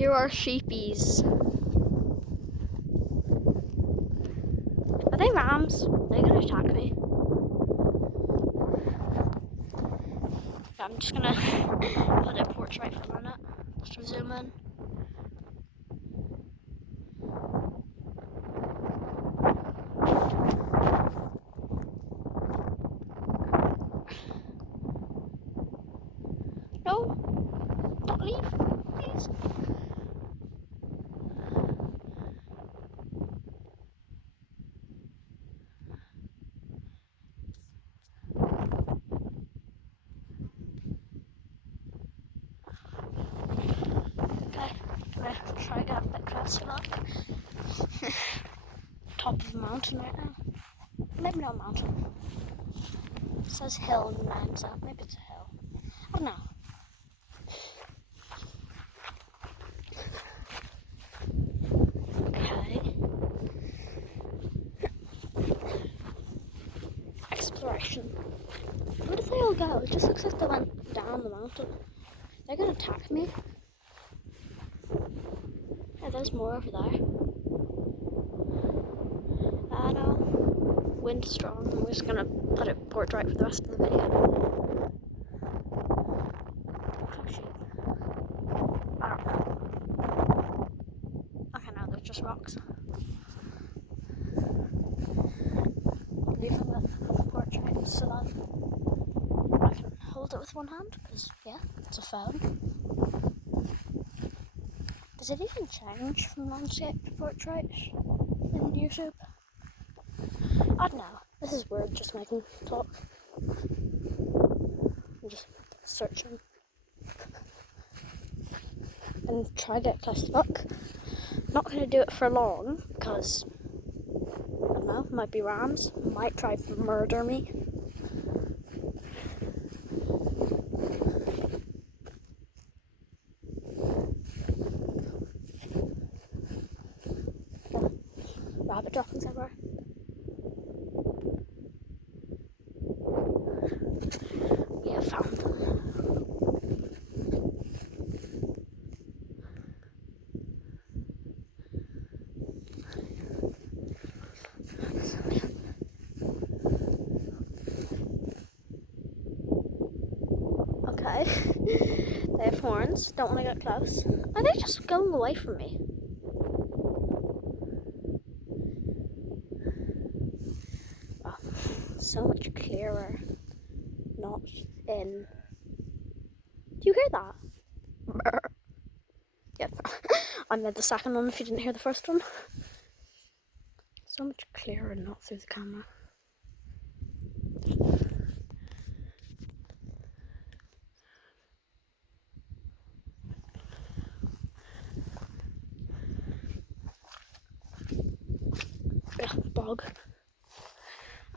Here are sheepies. Are they rams? Are they gonna attack me? Yeah, I'm just gonna put a portrait for a minute. Just to zoom in. No, don't leave, please. Okay, I'm gonna try to get a bit closer look. Top of the mountain right now. Maybe not a mountain. It says hill in the mountains up. Maybe it's a hill. I don't know. Okay. Exploration. Where did they all go? It just looks like they went down the mountain. They're gonna attack me. Yeah, there's more over there. I know. Wind strong. I'm just gonna let it portrait for the rest of the video. Oh shit. I don't know. Okay, no, they're just rocks. Leaving the portrait still on. I can hold it with one hand because, yeah, it's a phone. Does it even change from landscape to portrait in YouTube? I don't know. This is weird, just making talk. I'm just searching. And try to get close to look. Not going to do it for long because, I don't know, might be rams. Might try to murder me. Rabbit droppings everywhere. We have found them. Okay. They have horns. Don't want to get close. Are they just going away from me? Oh, so much clearer. Not in. Do you hear that? Yep. I made the second one if you didn't hear the first one. So much clearer not through the camera. Yeah, bog.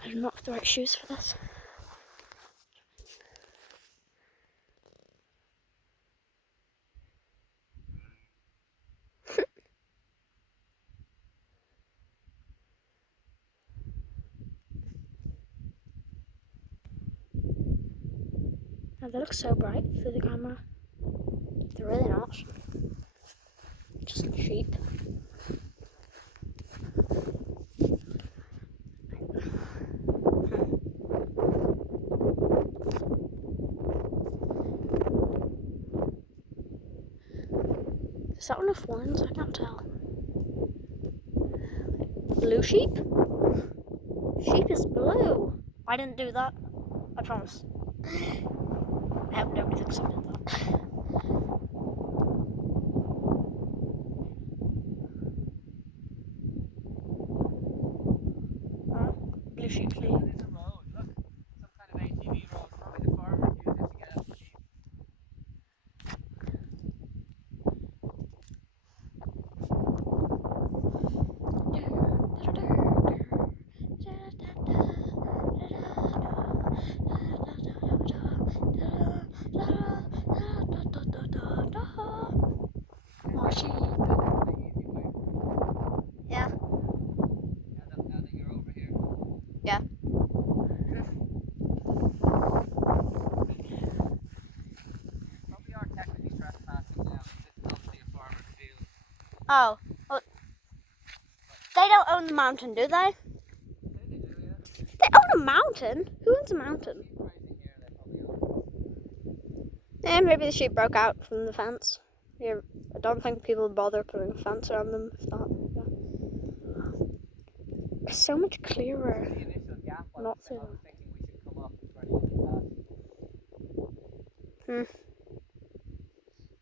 I do not have the right shoes for this. Now they look so bright through the camera. They're really not. Just sheep. Is that one of horns? I can't tell. Blue sheep? Sheep is blue. I didn't do that. I promise. I hope nobody thinks I did that. Blue sheep flea. More sheep. Yeah. Yeah. Oh. Well, they don't own the mountain, do they? They own a mountain? Who owns a mountain? Yeah, maybe the sheep broke out from the fence. Yeah, I don't think people bother putting a fence around them. If that, yeah. It's so much clearer. Not so.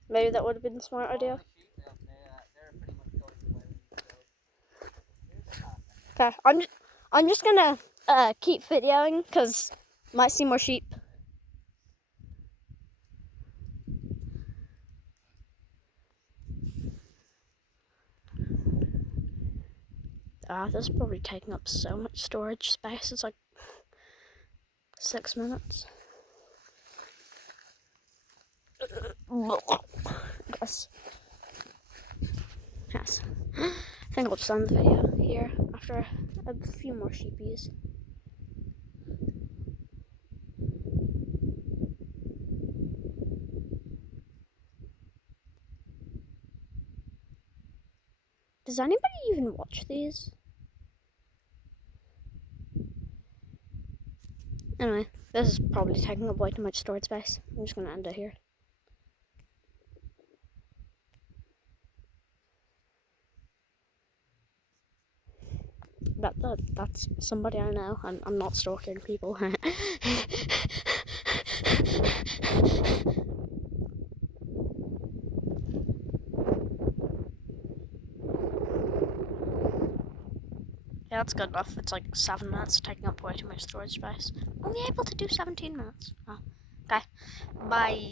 Maybe that would have been a smart idea. Okay, I'm just gonna keep videoing because might see more sheep. This is probably taking up so much storage space. It's like 6 minutes. Yes. Yes. I think I'll just end the video here after a few more sheepies. Does anybody even watch these? Anyway, this is probably taking up way too much storage space. I'm just gonna end it here. That's somebody I know. I'm not stalking people. Yeah, that's good enough. It's like 7 minutes, taking up way too much storage space. Only able to do 17 minutes. Oh, okay. Bye.